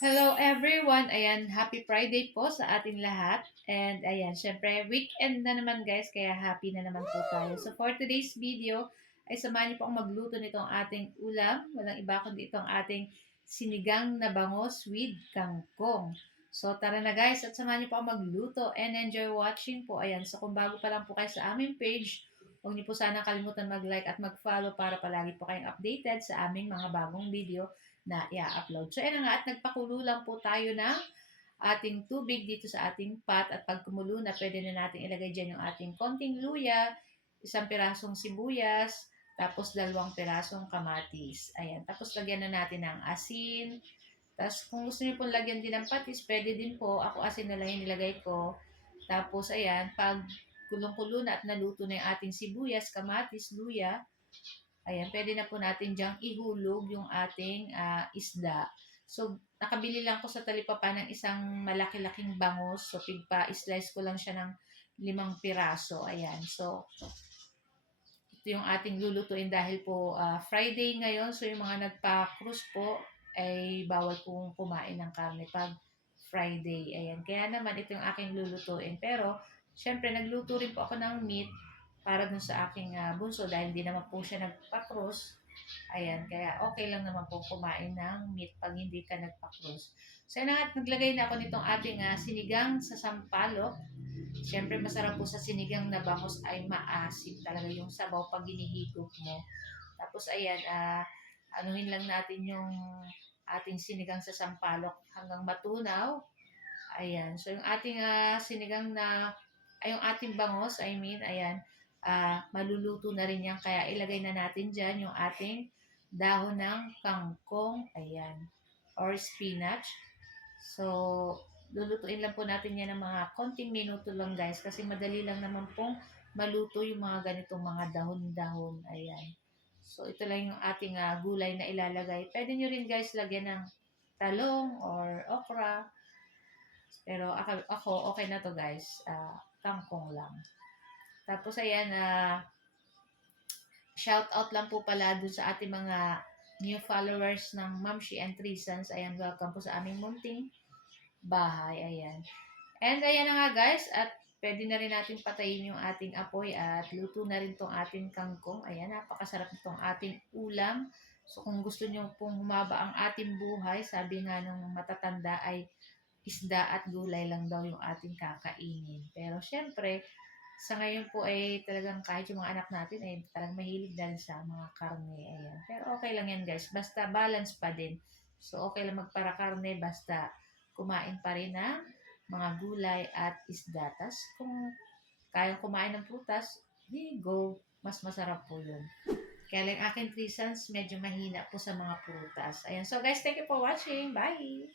Hello everyone! Ayan, happy Friday po sa ating lahat. And ayan, syempre weekend na naman guys, kaya happy na naman po tayo. So for today's video, ay samahan niyo po akong magluto nitong ating ulam. Walang iba kundi itong ating sinigang na bangos with kangkong. So tara na guys, at samahan niyo po akong magluto and enjoy watching po. Ayan, so kung bago pa lang po kayo sa aming page, huwag niyo po sana kalimutan mag-like at mag-follow para palagi po kayong updated sa aming mga bagong video na i-upload. So, ayan nga, at nagpakulo lang po tayo ng ating tubig dito sa ating pot at pag kumulo na, pwede na natin ilagay dyan yung ating konting luya, isang pirasong sibuyas, tapos 2 pirasong kamatis. Ayan, tapos lagyan na natin ng asin. Tapos kung gusto niyo pong lagyan din ng patis, pwede din po. Ako asin na lang yung nilagay ko. Tapos ayan, pag kulong-kulo na at naluto na yung ating sibuyas, kamatis, luya, ayan, pwede na po natin diyang ihulog yung ating isda. So, nakabili lang ko sa talipapa ng isang malaki-laking bangus. So, pigpa-slice ko lang siya ng 5 piraso. Ayan. So, ito yung ating lulutuin dahil po Friday ngayon. So, yung mga nagpa-cruise po ay bawal pong kumain ng karne pag Friday. Ayan. Kaya naman ito yung aking lulutuin. Pero, syempre, nagluto rin po ako ng meat para dun sa aking bunso dahil hindi naman po siya nagpa-cruise. Ayan, kaya okay lang naman po kumain ng meat pag hindi ka nagpa-cruise. So, yun na nga, naglagay na ako nitong ating sinigang sa sampalok. Siyempre, masarap po sa sinigang na bangus ay maasim talaga yung sabaw pag ginihigop mo. Tapos, ayan, anuhin lang natin yung ating sinigang sa sampalok hanggang matunaw. Ayan. So, yung ating sinigang na, ay yung ating bangos, ayan, maluluto na rin yan. Kaya ilagay na natin dyan yung ating dahon ng kangkong, ayan, or spinach. So, lulutuin lang po natin yan ng mga konting minuto lang guys kasi madali lang naman pong maluto yung mga ganitong mga dahon-dahon. Ayan. So, ito lang yung ating gulay na ilalagay. Pwede nyo rin guys lagyan ng talong or okra. Pero ako okay na to guys. Kangkong lang. Tapos ayan, shout out lang po pala dun sa ating mga new followers ng Mamshi and Three Sons. Ayan, welcome po sa aming munting bahay. Ayan. And ayan na nga guys, at pwede na rin natin patayin yung ating apoy at luto na rin tong ating kangkong. Ayan, napakasarap nitong ating ulam. So kung gusto nyo pong humaba ang ating buhay, sabi nga nung matatanda ay isda at gulay lang daw yung ating kakainin. Pero syempre, sa ngayon po ay talagang kahit yung mga anak natin ay talagang mahilig na rin sa mga karne. Ayan. Pero okay lang yan guys. Basta balance pa din. So okay lang magpara karne basta kumain pa rin ng mga gulay at isda. Tas kung kaya kumain ng prutas, di go. Mas masarap po yun. Kaya lang akin 3 sons, medyo mahina po sa mga prutas. Ayan. So guys, thank you for watching. Bye!